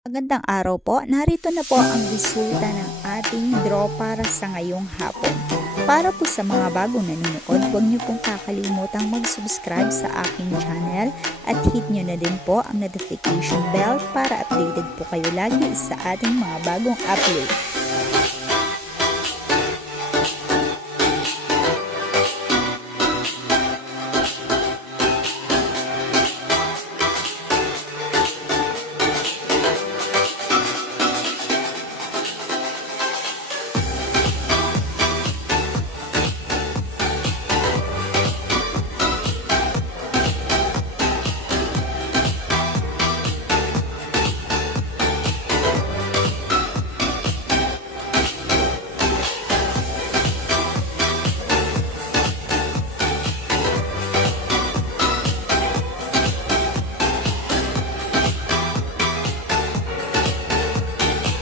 Magandang araw po. Narito na po ang resulta ng ating draw para sa ngayong hapon. Para po sa mga bagong nanonood, huwag niyo pong kakalimutang mag-subscribe sa aking channel at hit niyo na din po ang notification bell para updated po kayo lagi sa ating mga bagong upload.